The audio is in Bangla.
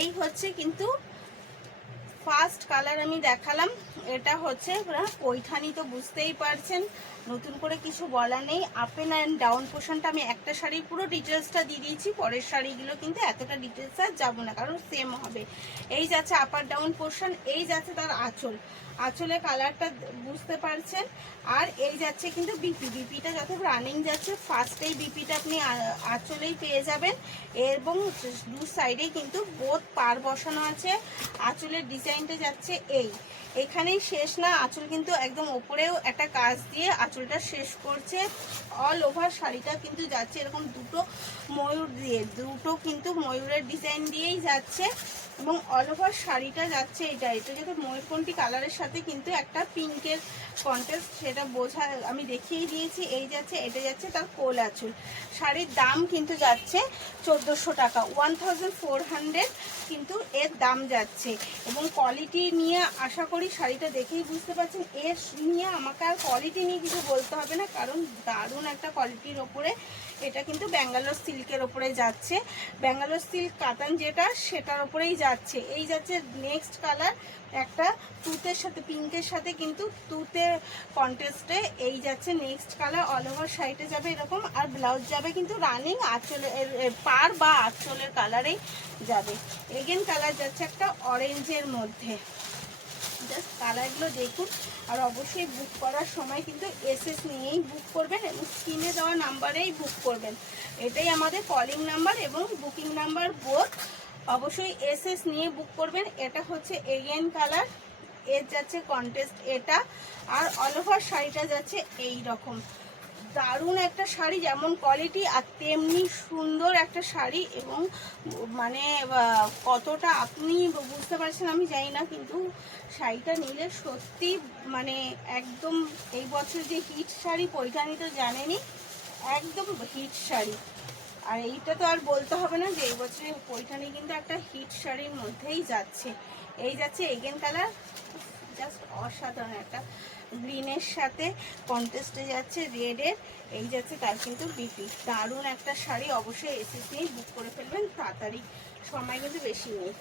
এই হচ্ছে কিন্তু ফার্স্ট কালার আমি দেখালাম, এটা হচ্ছে পৈঠানি, তো বুঝতেই পারছেন নতুন করে কিছু বলা নেই। আপেন অ্যান্ড ডাউন পোর্শনটা আমি একটা শাড়ির পুরো ডিটেলসটা দিয়ে দিয়েছি, পরের শাড়িগুলো কিন্তু এতটা ডিটেলস আর যাবো না কারণ সেম হবে। এই যাচ্ছে আপার ডাউন পোর্শন, এই যাচ্ছে তার আঁচল, আঁচলের কালারটা বুঝতে পারছেন। আর এই যাচ্ছে কিন্তু বিপিটা যত রানিং যাচ্ছে ফার্স্টেই বিপিটা আপনি আঁচলেই পেয়ে যাবেন, এবং দু সাইডে কিন্তু বোথ পার বসানো আছে। আঁচলের ডিজাইনটা যাচ্ছে এখানেই শেষ না, আঁচল কিন্তু একদম ওপরেও একটা কাজ দিয়ে আঁচলটা শেষ করছে। অল ওভার শাড়িটা কিন্তু যাচ্ছে এরকম দুটো ময়ূর দিয়ে, দুটো কিন্তু ময়ূরের ডিজাইন দিয়েই যাচ্ছে, এবং অল ওভার শাড়িটা যাচ্ছে এটা যাতে ময়ূরকণ্ঠী কালারের সাথে কিন্তু একটা পিঙ্কের কন্ট্রাস্ট, সেটা বোঝা আমি দেখিয়ে দিয়েছি। এই যাচ্ছে, এটা যাচ্ছে তার কোল আঁচল। শাড়ির দাম কিন্তু যাচ্ছে 1400 টাকা, 1400 কিন্তু এর দাম যাচ্ছে। এবং কোয়ালিটি নিয়ে আশা করি শাড়িটা দেখেই বুঝতে পারছেন, এর নিয়ে আমাকে আর কোয়ালিটি নিয়ে কিছু বলতে হবে না, কারণ দারুণ একটা কোয়ালিটির ওপরে এটা কিন্তু ব্যাঙ্গালোর সিল্কের ওপরে যাচ্ছে, ব্যাঙ্গালোর সিল্ক কাতান যেটা সেটার ওপরেই যাচ্ছে। এই যাচ্ছে নেক্সট কালার, একটা তুতের সাথে পিঙ্কের সাথে কিন্তু তুতে কন্ট্রাস্টে, এই যাচ্ছে নেক্সট কালার। অল ওভার শাড়িটা যাবে এরকম, আর ব্লাউজ যাবে কিন্তু রানিং আঁচলের পার বা আঁচলের কালারেই যাবে। এগেন কালার যাচ্ছে একটা অরেঞ্জের মধ্যে, জাস্ট কালারগুলো দেখুন। আর অবশ্যই বুক করার সময় কিন্তু এসএস নিয়েই বুক করবেন এবং স্ক্রিনে দেওয়া নাম্বারেই বুক করবেন, এটাই আমাদের কলিং নাম্বার এবং বুকিং নাম্বার বোথ। অবশ্যই এসএস নিয়ে বুক করবেন। এটা হচ্ছে এগেন কালার, এর যাচ্ছে কন্ট্রাস্ট এটা, আর অল ওভার শাড়িটা যাচ্ছে এই রকম। দারুণ একটা শাড়ি, যেমন কোয়ালিটি আর তেমনি সুন্দর একটা শাড়ি, এবং মানে কতটা আপনি বুঝতে পারছেন আমি জানি না, কিন্তু শাড়িটা নিলে সত্যি মানে একদম এই বছর যে হিট শাড়ি পৈঠানি তো জানেনই, একদম হিট শাড়ি। আর এইটা তো আর বলতে হবে না যে এই বছরের পৈঠানি কিন্তু একটা হিট শাড়ির মধ্যেই যাচ্ছে। এই যাচ্ছে এগেন কালার, জাস্ট অসাধারণ একটা গ্রিনের সাথে কন্ট্রাস্টে যাচ্ছে রেডের, এই যাচ্ছে তার কিন্তু বিপি। দারুণ একটা শাড়ি, অবশ্যই এসএস নিয়ে বুক করে ফেলবেন তাড়াতাড়ি, সময় কিন্তু বেশি নেই।